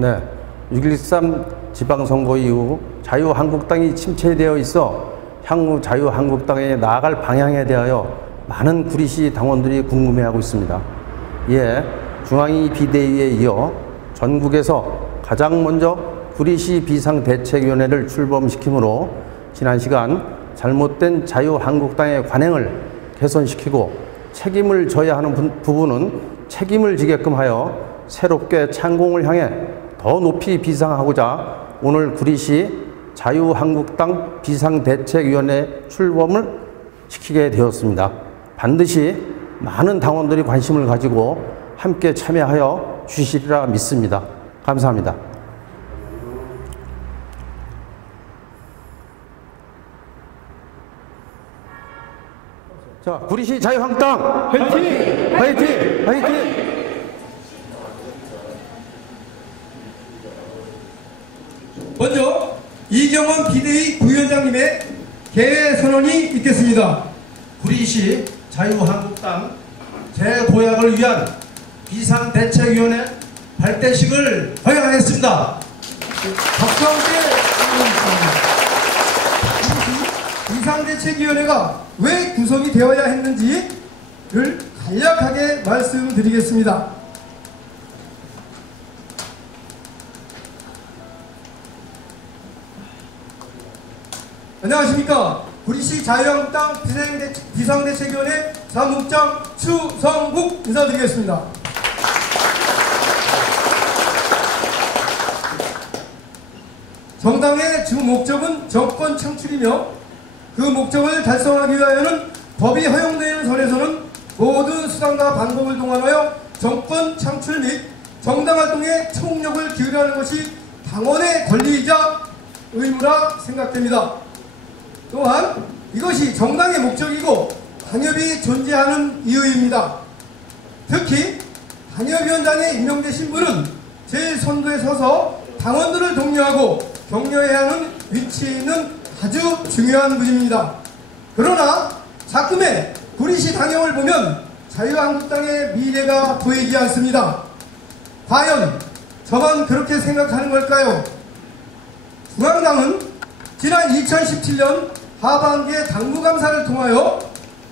네, 6.13 지방선거 이후 자유한국당이 침체되어 있어 향후 자유한국당에 나아갈 방향에 대하여 많은 구리시 당원들이 궁금해하고 있습니다. 이에 중앙위 비대위에 이어 전국에서 가장 먼저 구리시 비상대책위원회를 출범시키므로 지난 시간 잘못된 자유한국당의 관행을 개선시키고 책임을 져야 하는 부분은 책임을 지게끔 하여 새롭게 창공을 향해 더 높이 비상하고자 오늘 구리시 자유한국당 비상대책위원회 출범을 시키게 되었습니다. 반드시 많은 당원들이 관심을 가지고 함께 참여하여 주시리라 믿습니다. 감사합니다. 자, 구리시 자유한국당 화이팅! 화이팅! 화이팅! 먼저 이경원 비대위 부위원장님의 개회 선언이 있겠습니다. 구리시 자유한국당 재도약을 위한 비상대책위원회 발대식을 허용하겠습니다. 박광재 비상대책위원회가 왜 구성이 되어야 했는지를 간략하게 말씀드리겠습니다. 안녕하십니까. 구리시 자유한국당 비상대책위원회 사무국장 추성국 인사드리겠습니다. 정당의 주 목적은 정권 창출이며 그 목적을 달성하기 위하여는 법이 허용되는 선에서는 모든 수단과 방법을 동원하여 정권 창출 및 정당 활동에 총력을 기울이는 것이 당원의 권리이자 의무라 생각됩니다. 또한 이것이 정당의 목적이고 당협이 존재하는 이유입니다. 특히 당협위원장에 임명되신 분은 제1선두에 서서 당원들을 독려하고 격려해야 하는 위치에 있는 아주 중요한 분입니다. 그러나 자금의 구리시 당협을 보면 자유한국당의 미래가 보이지 않습니다. 과연 저만 그렇게 생각하는 걸까요? 중앙당은 지난 2017년 하반기에 당무감사를 통하여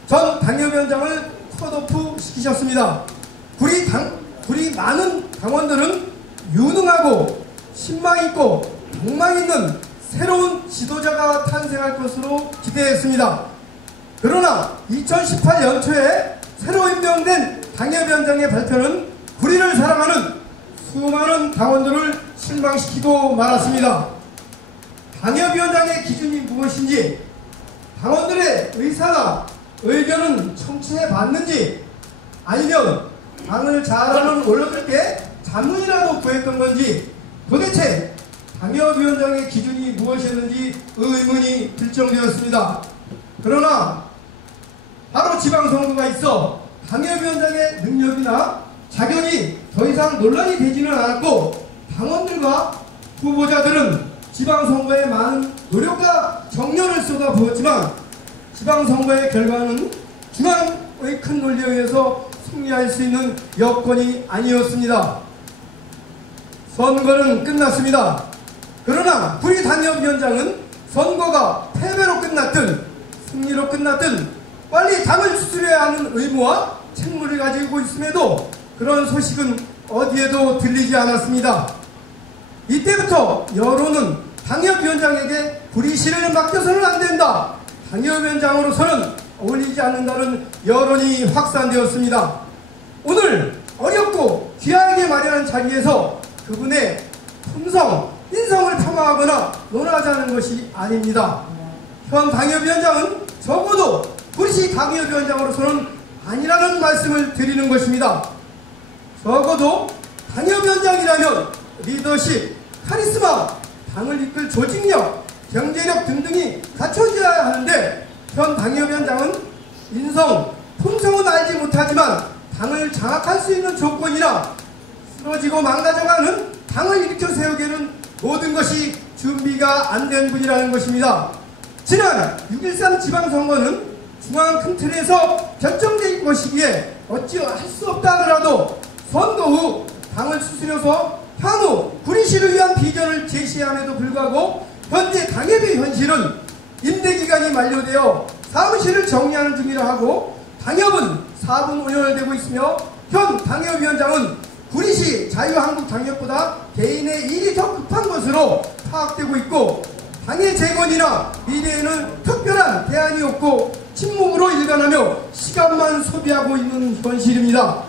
전 당협위원장을 컷오프 시키셨습니다. 우리 많은 당원들은 유능하고 신망있고 동망있는 새로운 지도자가 탄생할 것으로 기대했습니다. 그러나 2018 연초에 새로 임명된 당협위원장의 발표는 구리를 사랑하는 수많은 당원들을 실망시키고 말았습니다. 당협위원장의 기준이 무엇인지, 당원들의 의사나 의견은 청취해봤는지, 아니면 당을 잘하는 원로들께 자문이라도 구했던 건지, 도대체 당협위원장의 기준이 무엇이었는지 의문이 들정되었습니다. 그러나 바로 지방선거가 있어 당협위원장의 능력이나 자격이 더 이상 논란이 되지는 않았고, 당원들과 후보자들은 지방선거에 많은 노력과 정열을 쏟아부었지만 지방선거의 결과는 중앙의 큰 논리에 의해서 승리할 수 있는 여건이 아니었습니다. 선거는 끝났습니다. 그러나 구리 당협위원장은 선거가 패배로 끝났든 승리로 끝났든 빨리 당을 추스려야 하는 의무와 책무를 가지고 있음에도 그런 소식은 어디에도 들리지 않았습니다. 이때부터 여론은 당협위원장에게 구리시를 맡겨서는 안 된다, 당협위원장으로서는 어울리지 않는다는 여론이 확산되었습니다. 오늘 어렵고 귀하게 마련한 자리에서 그분의 품성, 인성을 폄하하거나 논하자는 것이 아닙니다. 현 당협위원장은 적어도 구리시 당협위원장으로서는 아니라는 말씀을 드리는 것입니다. 적어도 당협위원장이라면 리더십, 카리스마, 당을 이끌 조직력, 경제력 등등이 갖춰져야 하는데 현 당협위원장은 인성, 품성은 알지 못하지만 당을 장악할 수 있는 조건이나 쓰러지고 망가져가는 당을 일으켜 세우기에는 모든 것이 준비가 안 된 분이라는 것입니다. 지난 6.13 지방선거는 중앙 큰 틀에서 결정될 것이기에 어찌 할 수 없다 하더라도 선거 후 당을 추스려서 향후 구리시를 위한 비전을 제시함에도 불구하고 현재 당협의 현실은 임대기간이 만료되어 사무실을 정리하는 중이라 하고 당협은 4분 운영되고 있으며 현 당협위원장은 구리시 자유한국당협보다 개인의 일이 더 급한 것으로 파악되고 있고 당의 재건이나 미래에는 특별한 대안이 없고 침묵으로 일관하며 시간만 소비하고 있는 현실입니다.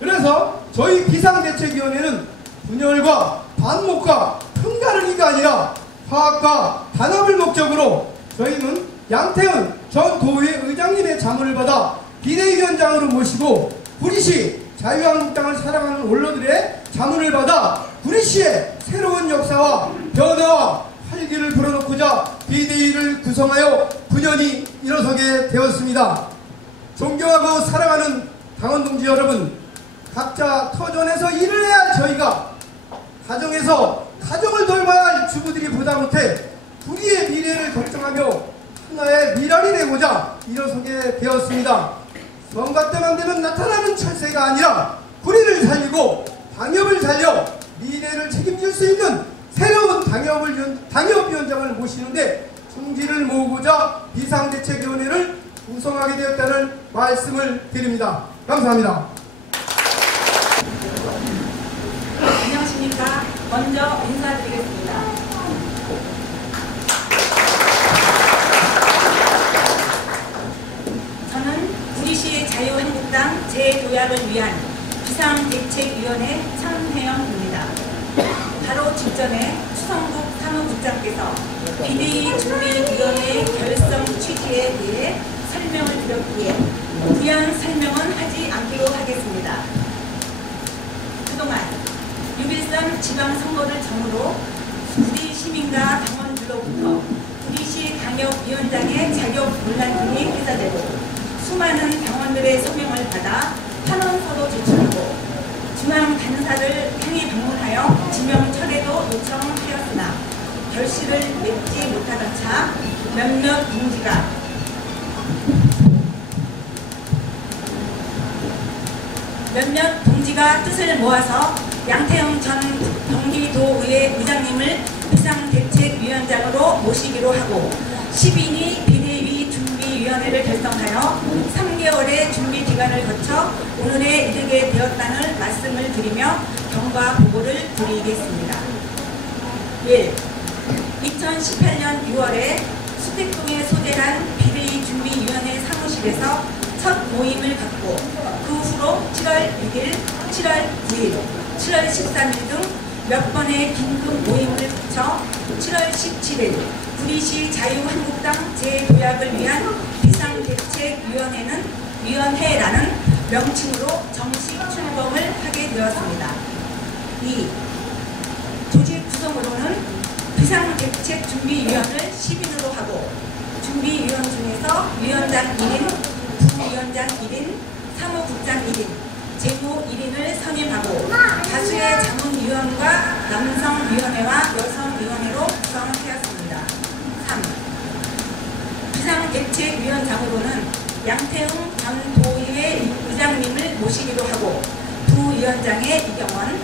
그래서 저희 비상대책위원회는 분열과 반목과 편가르기가 아니라 화합과 단합을 목적으로 저희는 양태은 전 도의회 의장님의 자문을 받아 비대위원장으로 모시고 구리시 자유한국당을 사랑하는 원로들의 자문을 받아 구리시의 새로운 역사와 변화와 활기를 불어넣고자 비대위를 구성하여 9년이 일어서게 되었습니다. 존경하고 사랑하는 당원동지 여러분, 각자 터전에서 일을 해야 할 저희가 가정에서 가정을 돌봐야 할 주부들이 보다 못해 우리의 미래를 걱정하며 하나의 미랄이 되고자 일어서게 되었습니다. 선거 때만 되면 나타나는 철새가 아니라 구리를 살리고 당협을 살려 미래를 책임질 수 있는 새로운 당협위원장을 모시는데 총지를 모으고자 비상대책위원회를 구성하게 되었다는 말씀을 드립니다. 감사합니다. 안녕하십니까. 먼저 인사드리겠습니다. 저는 구리시 자유한국당 재도약을 위한 비상대책위원회 천혜영입니다. 바로 직전에 추성국 사무국장께서 비대위 준비위원회 결성 취지에 대해 설명을 드렸기에 부연 설명은 하지 않기로 하겠습니다. 그동안 6.13 지방선거를 전후로 구리 시민과 당원들로부터 구리시 당협위원장의 자격 논란 등이 회자되고 수많은 당원들의 서명을 받아 탄원서도 제출하고 중앙 단사를 향해 방문하여 지명 철회도 요청하였으나 결실을 맺지 못하던 차 몇몇 동지가 뜻을 모아서 양태형 전 경기도의회 의장님을 비상대책위원장으로 모시기로 하고 10인이 비대위 준비위원회를 결성하여 3개월의 준비기간을 거쳐 오늘에 이르게 되었다는 말씀을 드리며 경과 보고를 드리겠습니다. 1. 2018년 6월에 수택동에 소재한 비대위 준비위원회 사무실에서 첫 모임을 갖고 그 후로 7월 6일, 7월 9일, 7월 13일 등 몇 번의 긴급 모임을 거쳐 7월 17일 구리시 자유한국당 재도약을 위한 비상대책위원회라는 명칭으로 정식 출범을 하게 되었습니다. 2. 조직 구성으로는 비상대책준비위원을 10인으로 하고 준비위원 중에서 위원장 1인, 부위원장 1인, 사무국장 1인, 재무 1인을 선임하고 다수의 자문위원과 남성위원회와 여성위원회로 구성하였습니다. 3. 비상대책위원장으로는 양태웅 전 도의회 의장님을 모시기로 하고 부위원장의 이경원,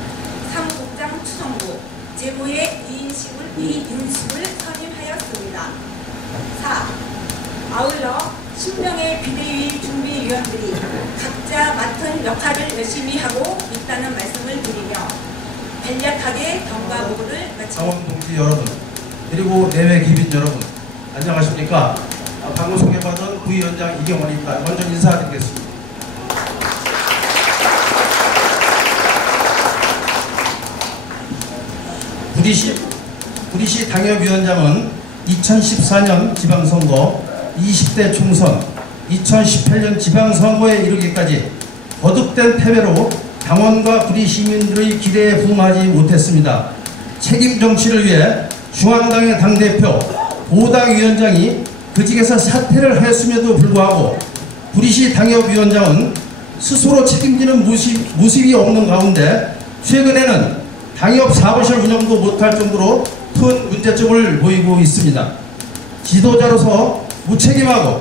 사무국장 추성구, 재무의 이인숙을 선임하였습니다. 4. 아울러 10명의 비대위 준비위원들이 각자 맡은 역할을 열심히 하고 있다는 말씀을 드리며 간략하게 경과 보고를 마치겠습니다. 당원동지 여러분, 그리고 내외 기빈 여러분, 안녕하십니까? 방금 소개받은 부위원장 이경원입니다. 먼저 인사드리겠습니다. 구리시 당협위원장은 2014년 지방선거, 20대 총선, 2018년 지방선거에 이르기까지 거듭된 패배로 당원과 구리 시민들의 기대에 부응하지 못했습니다. 책임 정치를 위해 중앙당의 당대표, 보당위원장이 그직에서 사퇴를 하였음에도 불구하고 구리시 당협위원장은 스스로 책임지는 모습이 없는 가운데 최근에는 당협 사무실 운영도 못할 정도로 큰 문제점을 보이고 있습니다. 지도자로서 무책임하고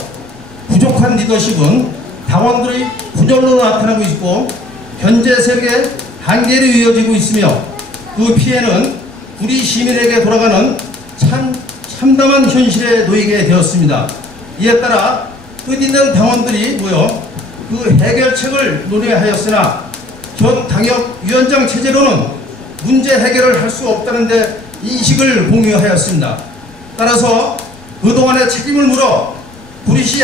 부족한 리더십은 당원들의 분열로 나타나고 있고 현재 세계 한계로 이어지고 있으며 그 피해는 우리 시민에게 돌아가는 참담한 현실에 놓이게 되었습니다. 이에 따라 뜻있는 당원들이 모여 그 해결책을 논의하였으나 현 당협위원장 체제로는 문제 해결을 할 수 없다는 데 인식을 공유하였습니다. 따라서 그동안의 책임을 물어 구리시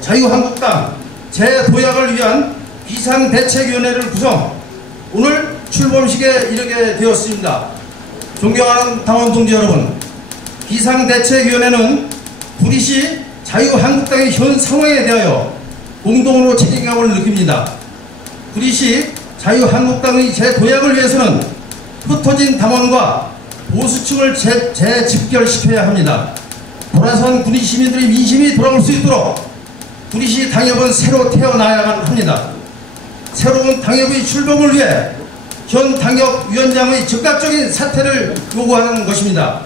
자유한국당 재도약을 위한 비상대책위원회를 구성, 오늘 출범식에 이르게 되었습니다. 존경하는 당원 동지 여러분, 비상대책위원회는 구리시 자유한국당의 현 상황에 대하여 공동으로 책임감을 느낍니다. 구리시 자유한국당의 재도약을 위해서는 흩어진 당원과 보수층을 재집결시켜야 합니다. 돌아선 구리 시민들의 민심이 돌아올 수 있도록 구리시 당협은 새로 태어나야만 합니다. 새로운 당협의 출범을 위해 현 당협위원장의 즉각적인 사퇴를 요구하는 것입니다.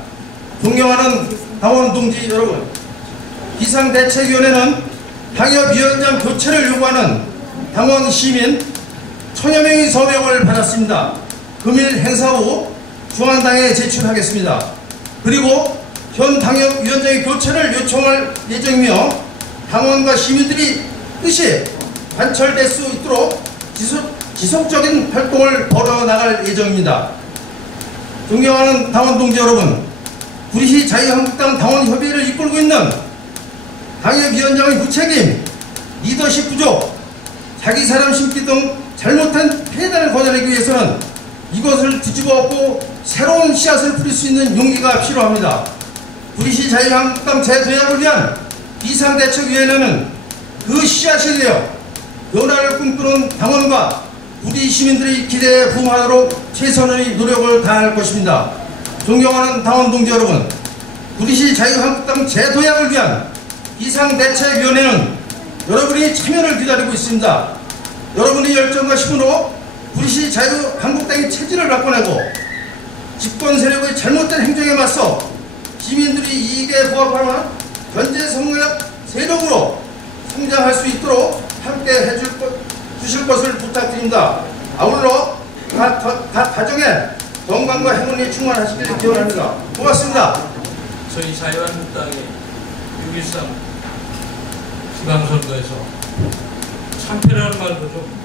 존경하는 당원 동지 여러분, 비상대책위원회는 당협위원장 교체를 요구하는 당원 시민 1000여 명의 서명을 받았습니다. 금일 행사 후 중앙당에 제출하겠습니다. 그리고 현 당협위원장의 교체를 요청할 예정이며 당원과 시민들이 뜻이 관철될 수 있도록 지속적인 활동을 벌여나갈 예정입니다. 존경하는 당원 동지 여러분, 구리시 자유한국당 당원협의회를 이끌고 있는 당협위원장의 무책임, 리더십 부족, 자기 사람 심기 등 잘못한 폐단을 거절하기 위해서는 이것을 뒤집어 엎고 새로운 씨앗을 뿌릴 수 있는 용기가 필요합니다. 구리시 자유한국당 재도약을 위한 비상대책위원회는 그 씨앗이 되어 변화를 꿈꾸는 당원과 우리 시민들의 기대에 부응하도록 최선의 노력을 다할 것입니다. 존경하는 당원 동지 여러분, 구리시 자유한국당 재도약을 위한 비상대책위원회는 여러분의 참여를 기다리고 있습니다. 여러분의 열정과 힘으로 구리시 자유한국당의 체질을 바꿔내고 집권 세력의 잘못된 행정에 맞서 시민들이 이익에 부합하는 견제 성역 세력으로 성장할 수 있도록 함께 해주실 것을 부탁드립니다. 아울러 각 가정의 건강과 행운이 충만하시기를 기원합니다. 고맙습니다. 저희 자유한국당이 6.13 지방선거에서 참패라는 말도 좀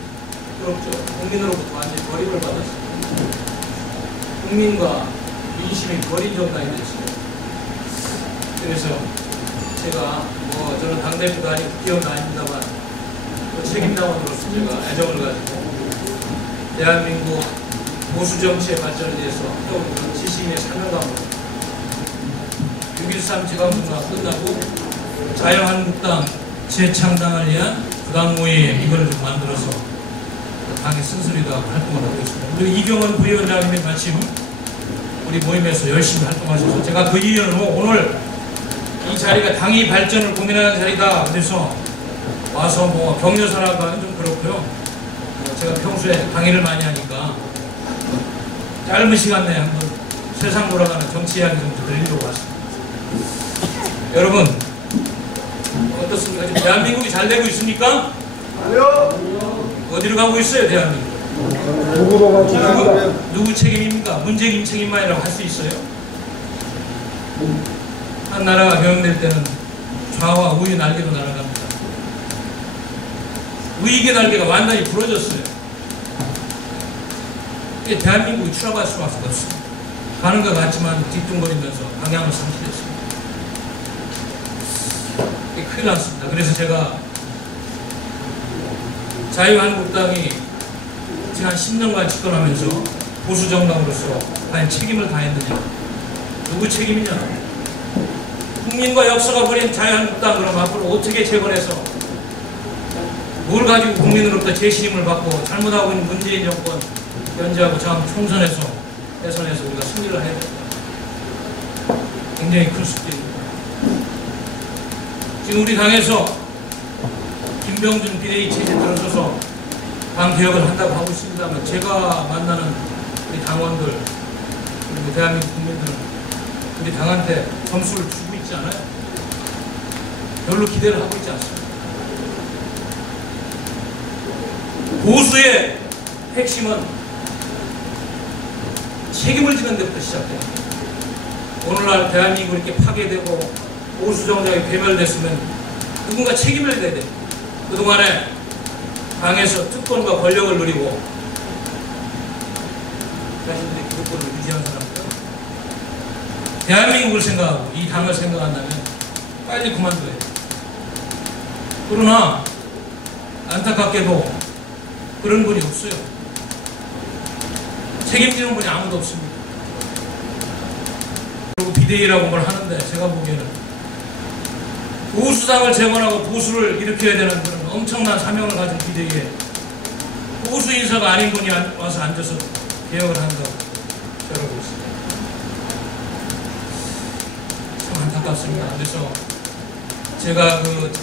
그렇죠. 국민으로부터 완전히 거립을 받았습니다. 국민과 민심이 거린 정당이 됐어요. 그래서 제가 저는 당대표도 아니고 국회의원도 아닙니다만 책임당원으로서 제가 애정을 가지고 대한민국 보수 정치의 발전에 대해서 해오는 지시인의 사명감으로 6.13 지방선거가 끝나고 자유한국당 재창당을 위한 부당모의 이거를 좀 만들어서 당의 쓴소리도 하고 활동을 하고 있습니다. 우리 이경원 부위원장님이 마침 우리 모임에서 열심히 활동하셔서 제가 그 이유로 오늘 이 자리가 당의 발전을 고민하는 자리다. 그래서 와서 격려사라고 하면 좀 그렇고요. 제가 평소에 강의를 많이 하니까 짧은 시간 내에 한번 세상 돌아가는 정치 이야기 좀 들리려고 왔습니다. 여러분 어떻습니까? 지금 대한민국이 잘 되고 있습니까? 아니요. 어디로 가고 있어요, 대한민국? 누구 책임입니까? 문재인 책임만이라고 할 수 있어요? 한 나라가 경영될 때는 좌와 우의 날개로 날아갑니다. 우익의 날개가 완전히 부러졌어요. 대한민국이 추락할 수밖에 없습니다. 가는 것 같지만 뒤뚱거리면서 방향을 상실했습니다. 큰일 났습니다. 그래서 제가 자유한국당이 지난 10년간 집권하면서 보수정당으로서 과연 책임을 다했느냐? 누구 책임이냐? 국민과 역사가 버린 자유한국당 그럼 앞으로 어떻게 재건해서 뭘 가지고 국민으로부터 재신임을 받고 잘못하고 있는 문재인 정권 연재하고 다음 총선에서 대선에서 우리가 승리를 해야 됩니다. 굉장히 큰 숙제입니다. 지금 우리 당에서 김병준 비대위 체제 들어서서 당 개혁을 한다고 하고 있습니다만 제가 만나는 우리 당원들 그리고 대한민국 국민들은 우리 당한테 점수를 주고 있지 않아요. 별로 기대를 하고 있지 않습니다. 보수의 핵심은 책임을 지는 데부터 시작돼요. 오늘날 대한민국이 이렇게 파괴되고 보수 정당이 괴멸됐으면 누군가 책임을 져야 돼요. 그동안에 당에서 특권과 권력을 누리고 자신들의 기득권을 유지한 사람들, 대한민국을 생각하고 이 당을 생각한다면 빨리 그만둬야 돼요. 그러나 안타깝게도 그런 분이 없어요. 책임지는 분이 아무도 없습니다. 그리고 비대위라고 뭘 하는데 제가 보기에는 보수당을 재건하고 보수를 일으켜야 되는 그런 엄청난 사명을 가진 비대위에 보수 인사가 아닌 분이 와서 앉아서 개혁을 한다고 저러고 있습니다. 참 안타깝습니다. 그래서 제가 그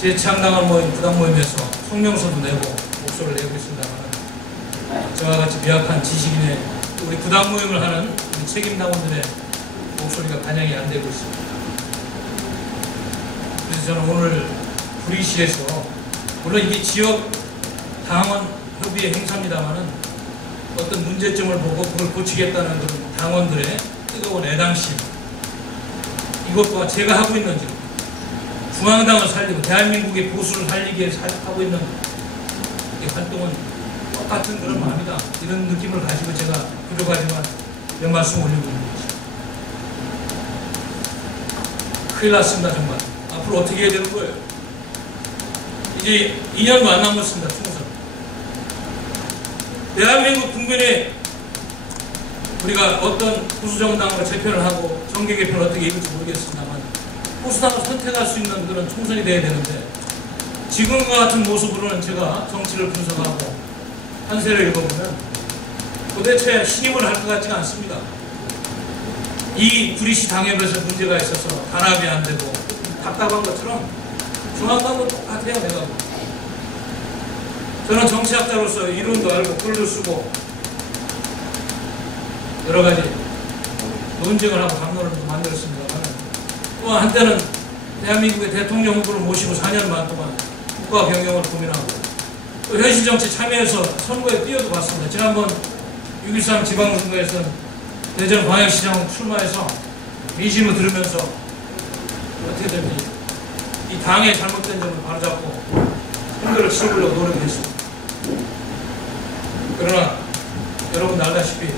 재창당을 모임 부당 모임에서 성명서도 내고 목소리를 내고 있습니다만 저와 같이 미약한 지식인의 우리 부당 모임을 하는 우리 책임당원들의 목소리가 반영이 안 되고 있습니다. 그래서 저는 오늘 구리시에서 물론 이게 지역 당원 협의회 행사입니다만은 어떤 문제점을 보고 그걸 고치겠다는 그런 당원들의 뜨거운 애당심, 이것 또한 제가 하고 있는 일, 중앙당을 살리고 대한민국의 보수를 살리기 위해서 하고 있는 이 활동은 똑같은 그런 마음이다, 이런 느낌을 가지고 제가 부족하지만 몇 말씀 올리고 있는 것이죠. 큰일 났습니다. 정말 앞으로 어떻게 해야 되는 거예요? 이제 2년도 안 남았습니다. 총선. 대한민국 국민이 우리가 어떤 보수정당으로 재편을 하고 정계 개편을 어떻게 이룰지 모르겠습니다만 보수당을 선택할 수 있는 그런 총선이 돼야 되는데 지금과 같은 모습으로는 제가 정치를 분석하고 한세를 읽어보면 도대체 신임을 할 것 같지가 않습니다. 이 구리시 당협에서 문제가 있어서 단합이 안 되고 답답한 것처럼 중앙당도 똑같아요. 내가 저는 정치학자로서 이론도 알고 글도 쓰고 여러 가지 논쟁을 하고 담론을 만들었습니다만 또 한때는 대한민국의 대통령 후보를 모시고 4년 반 동안 국가 경영을 고민하고 또 현실정치 참여해서 선거에 뛰어도 봤습니다. 지난번 6.13 지방선거에서는 대전 광역시장 출마해서 민심을 들으면서 어떻게든 이 당의 잘못된 점을 바로잡고 선거를 치러보려고 노력했습니다. 그러나 여러분 알다시피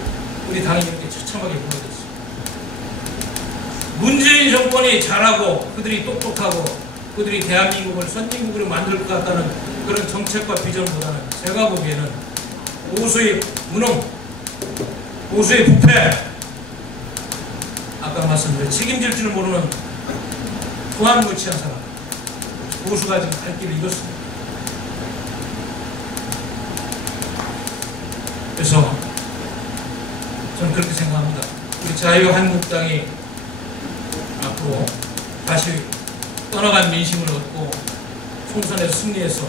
우리 당이 이렇게 처참하게 무너졌습니다. 문재인 정권이 잘하고 그들이 똑똑하고 그들이 대한민국을 선진국으로 만들 것 같다는 그런 정책과 비전보다는 제가 보기에는 보수의 무능, 보수의 부패, 아까 말씀드린 책임질 줄 모르는 후한무치한 사람, 보수가 지금 갈 길을 잃었습니다. 그래서 저는 그렇게 생각합니다. 우리 자유한국당이 앞으로 다시 떠나간 민심을 얻고 총선에서 승리해서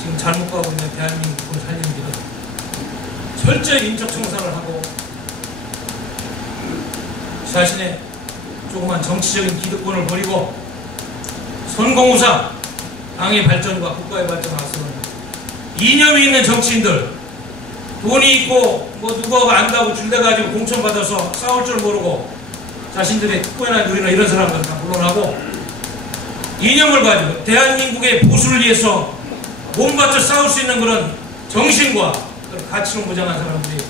지금 잘못 가고 있는 대한민국을 살리는 길은 철저히 인적 청산을 하고 자신의 조그만 정치적인 기득권을 버리고 선거우사 당의 발전과 국가의 발전을 앞서는 이념이 있는 정치인들, 돈이 있고 뭐 누가 안다고 줄대가지고 공천받아서 싸울 줄 모르고 자신들의 특권이나 누리는 이런 사람들 다 물러나고 이념을 가지고 대한민국의 보수를 위해서 몸바쳐 싸울 수 있는 그런 정신과 그런 가치를 무장한 사람들이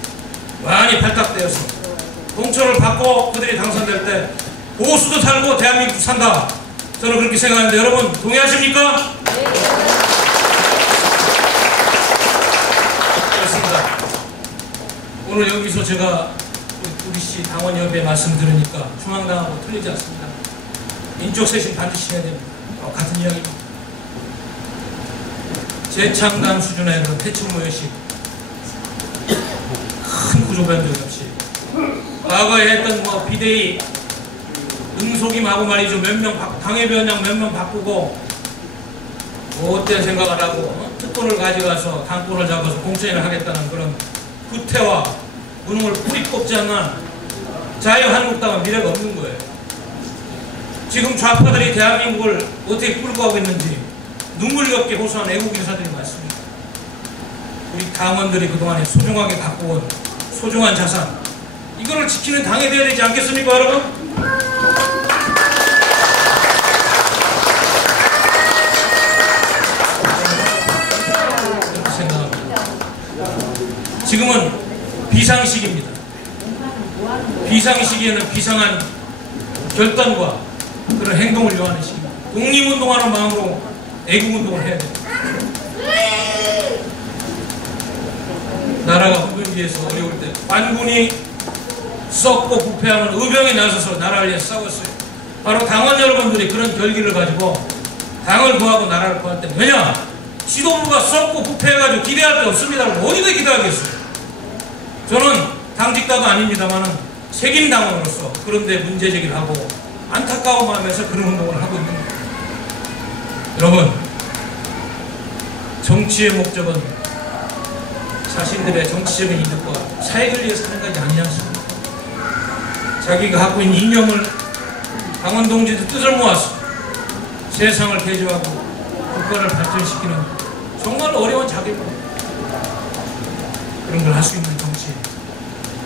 많이 발탁되어서 공천을 받고 그들이 당선될 때 보수도 살고 대한민국 산다. 저는 그렇게 생각하는데 여러분 동의하십니까? 네. 그렇습니다. 오늘 여기서 제가 구리시 당원협의회 말씀 들으니까 중앙당하고 틀리지 않습니다. 인적 쇄신 반드시 해야 됩니다. 같은 이야기입니다. 재창당 수준의 그런 퇴출모의식 큰 구조 변경 없이 과거에 했던 뭐 비대위 응속임하고 말이죠. 몇 명 당협위원장 몇 명 바꾸고 못된 생각을 하고 특권을 가져가서 당권을 잡아서 공천을 하겠다는 그런 구태와 무능을 뿌리 뽑지 않는 자유한국당은 미래가 없는 거예요. 지금 좌파들이 대한민국을 어떻게 끌고 가고 있는지 눈물겹게 호소한 애국 인사들이 많습니다. 우리 당원들이 그동안에 소중하게 갖고 온 소중한 자산, 이거를 지키는 당이 되어야 되지 않겠습니까, 여러분? 그렇게 생각합니다. 지금은 비상시기입니다. 비상시기에는 비상한 결단과 그런 행동을 요하는 시기입니다. 독립운동하는 마음으로 애국운동을 해야 됩니다. 나라가 혼돈기에서 어려울 때 반군이 썩고 부패하는 의병에 나서서 나라를 위해 싸웠어요. 바로 당원 여러분들이 그런 결기를 가지고 당을 구하고 나라를 구할 때, 왜냐? 지도부가 썩고 부패해가지고 기대할 게 없습니다. 어디다 기대하겠어요? 저는 당직자도 아닙니다만 책임당원으로서 그런데 문제제기를 하고 안타까운 마음에서 그런 운동을 하고 있는 겁니다. 여러분, 정치의 목적은 자신들의 정치적인 이득과 사익을 위해 사는 것이 아니지 않습니까? 자기가 갖고 있는 이념을 당원 동지들 뜻을 모아서 세상을 개조하고 국가를 발전시키는 정말 어려운 작업입니다. 그런 걸 할 수 있는 정치,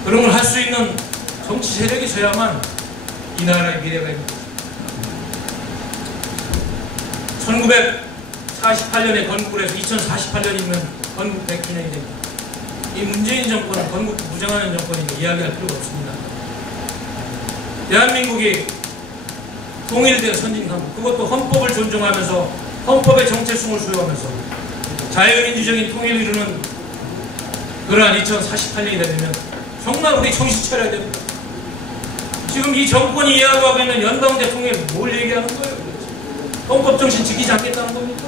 그런 걸 할 수 있는 정치 세력이 서야만 이 나라의 미래가 있는 것입니다. 1948년에 건국을 해서 2048년이면 건국 100주년이 됩니다. 이 문재인 정권은 건국 무장하는 정권이니까 이야기할 필요가 없습니다. 대한민국이 통일되어 선진국, 그것도 헌법을 존중하면서 헌법의 정체성을 수용하면서 자유민주적인 통일을 이루는 그러한 2048년이 되면 정말 우리 정신 차려야 됩니다. 지금 이 정권이 이야기하고 있는 연방제 통일 뭘 얘기하는 거예요? 헌법 정신 지키지 않겠다는 겁니까?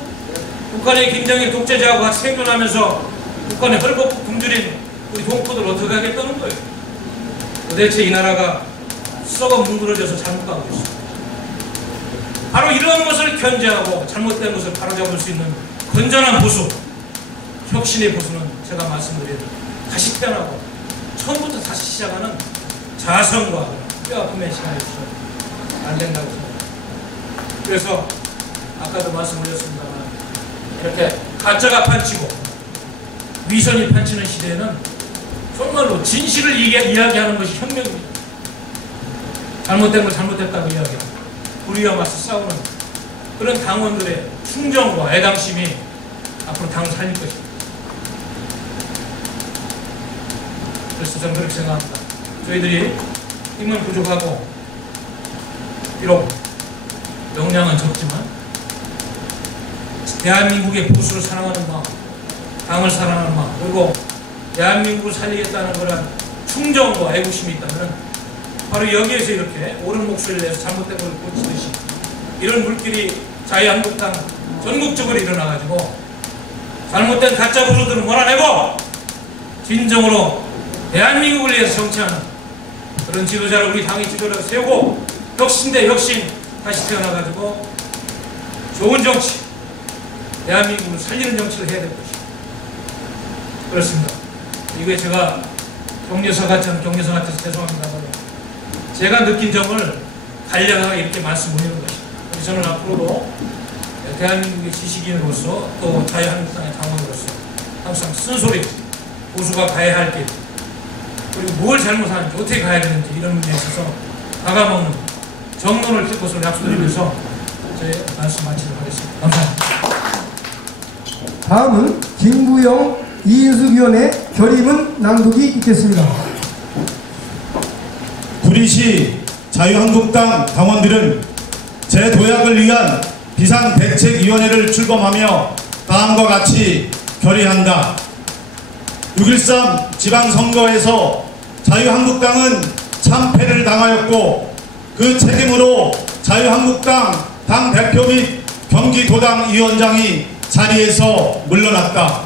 북한의 김정일 독재자하고 같이 생존하면서 북한의 헐벗고 굶주린 우리 동포들 어떻게 하겠다는 거예요? 도대체 이 나라가 썩어 뭉그러져서 잘못 가고 있습니다. 바로 이런 것을 견제하고 잘못된 것을 바로잡을 수 있는 건전한 보수, 혁신의 보수는 제가 말씀드린 다시 태어나고 처음부터 다시 시작하는 자성과 뼈아픔의 시간이 있어요. 안 된다고 생각합니다. 그래서 아까도 말씀드렸습니다만 이렇게 가짜가 판치고 위선이 판치는 시대에는 정말로 진실을 이야기하는 것이 혁명입니다. 잘못된 걸 잘못됐다고 이야기하고 불의와 맞서 싸우는 그런 당원들의 충정과 애당심이 앞으로 당을 살릴 것입니다. 그래서 저는 그렇게 생각합니다. 저희들이 힘은 부족하고 비록 역량은 적지만 대한민국의 보수를 사랑하는 마음, 당을 사랑하는 마음, 그리고 대한민국을 살리겠다는 그런 충정과 애국심이 있다면 바로 여기에서 이렇게 옳은 목소리를 내서 잘못된 걸 고치듯이 이런 물길이 자유한국당 전국적으로 일어나가지고 잘못된 가짜 보수들을 몰아내고 진정으로 대한민국을 위해서 정치하는 그런 지도자를 우리 당의 지도자로 세우고 혁신 대 혁신 다시 태어나가지고 좋은 정치, 대한민국을 살리는 정치를 해야 될 것입니다. 그렇습니다. 이게 제가 경례서 같지 않은 경례서 같아서 죄송합니다만 제가 느낀 점을 간략하게 이렇게 말씀드리는 것입니다. 그래서 저는 앞으로도 대한민국의 지식인으로서 또 자유한국당의 당원으로서 항상 쓴소리, 보수가 가야 할 길, 그리고 뭘 잘못하는지 어떻게 가야 되는지 이런 문제에 있어서 다가먹는 정론을 펼 것을 약속드리면서 제 말씀 마치도록 하겠습니다. 감사합니다. 다음은 김구영 이인숙 위원의 결의문 낭독이 있겠습니다. 구리시 자유한국당 당원들은 재도약을 위한 비상대책위원회를 출범하며 다음과 같이 결의한다. 6.13 지방선거에서 자유한국당은 참패를 당하였고 그 책임으로 자유한국당 당대표 및 경기도당 위원장이 자리에서 물러났다.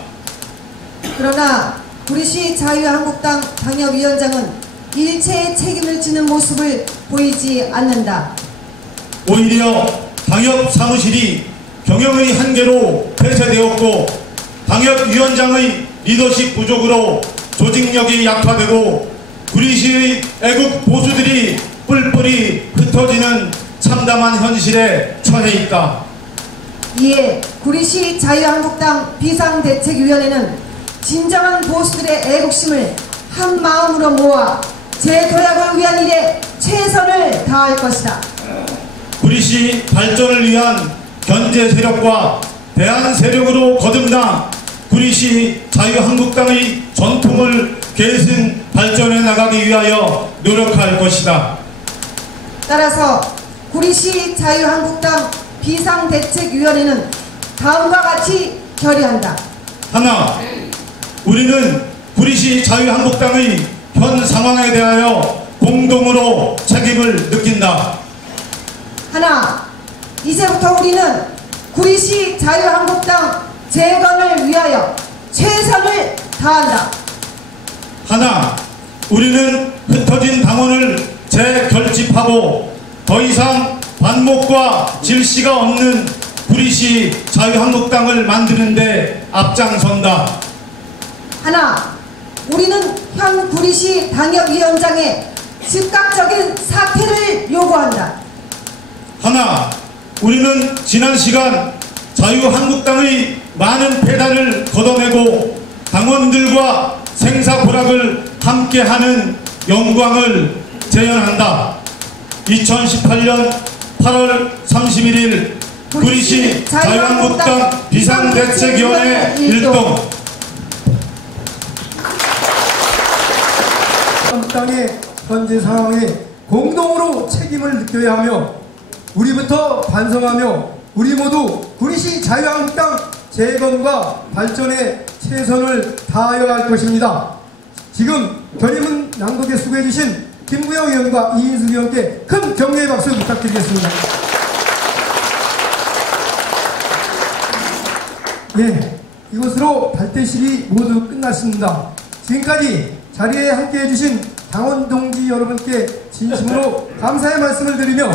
그러나 구리시 자유한국당 당협위원장은 일체의 책임을 지는 모습을 보이지 않는다. 오히려 당협 사무실이 경영의 한계로 폐쇄되었고 당협위원장의 리더십 부족으로 조직력이 약화되고 구리시의 애국 보수들이 뿔뿔이 흩어지는 참담한 현실에 처해 있다. 이에 구리시 자유한국당 비상대책위원회는 진정한 보수들의 애국심을 한 마음으로 모아 재도약을 위한 일에 최선을 다할 것이다. 구리시 발전을 위한 견제 세력과 대안 세력으로 거듭나 구리시 자유한국당의 전통을 계승 발전해 나가기 위하여 노력할 것이다. 따라서 구리시 자유한국당 비상대책위원회는 다음과 같이 결의한다. 하나, 우리는 구리시 자유한국당의 현 상황에 대하여 공동으로 책임을 느낀다. 하나, 이제부터 우리는 구리시 자유한국당 재건을 위하여 최선을 다한다. 하나, 우리는 흩어진 당원을 재결집하고 더 이상 반목과 질시가 없는 구리시 자유한국당을 만드는 데 앞장선다. 하나, 우리는 현 구리시 당협위원장의 즉각적인 사퇴를 요구한다. 하나, 우리는 지난 시간 자유한국당의 많은 폐단을 걷어내고 당원들과 생사고락을 함께하는 영광을 재현한다. 2018년 8월 31일 구리시 자유한국당 비상대책위원회 일동. 한국당의 현재 상황에 공동으로 책임을 느껴야 하며 우리부터 반성하며 우리 모두 구리시 자유한국당 재건과 발전에 최선을 다하여야 할 것입니다. 지금 결의문 낭독에 수고해 주신 김구영 의원과 이인숙 의원께 큰 격려의 박수 부탁드리겠습니다. 네, 이것으로 발대식이 모두 끝났습니다. 지금까지 자리에 함께해 주신 당원 동지 여러분께 진심으로 감사의 말씀을 드리며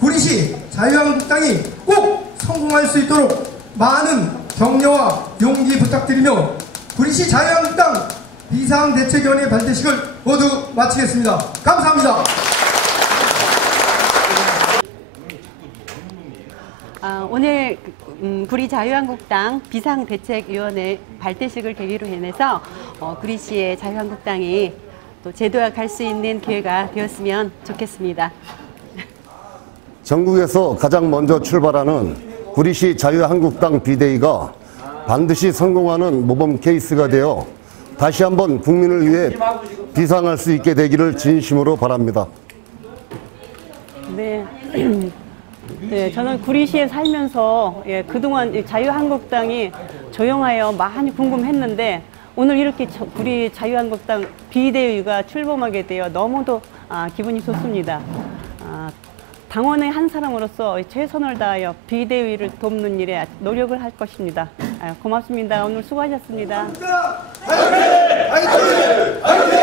구리시 자유한국당이 꼭 성공할 수 있도록 많은 격려와 용기 부탁드리며 구리시 자유한국당 비상대책위원회 발대식을 모두 마치겠습니다. 감사합니다. 오늘 구리 자유한국당 비상대책위원회 발대식을 계기로 인해서 구리시의 자유한국당이 또 재도약할 수 있는 기회가 되었으면 좋겠습니다. 전국에서 가장 먼저 출발하는 구리시 자유한국당 비대위가 반드시 성공하는 모범 케이스가 되어 다시 한번 국민을 위해 비상할 수 있게 되기를 진심으로 바랍니다. 네. 네, 저는 구리시에 살면서 그동안 자유한국당이 조용하여 많이 궁금했는데 오늘 이렇게 구리 자유한국당 비대위가 출범하게 되어 너무도 기분이 좋습니다. 당원의 한 사람으로서 최선을 다하여 비대위를 돕는 일에 노력을 할 것입니다. 고맙습니다. 오늘 수고하셨습니다. 화이팅! 화이팅! 화이팅!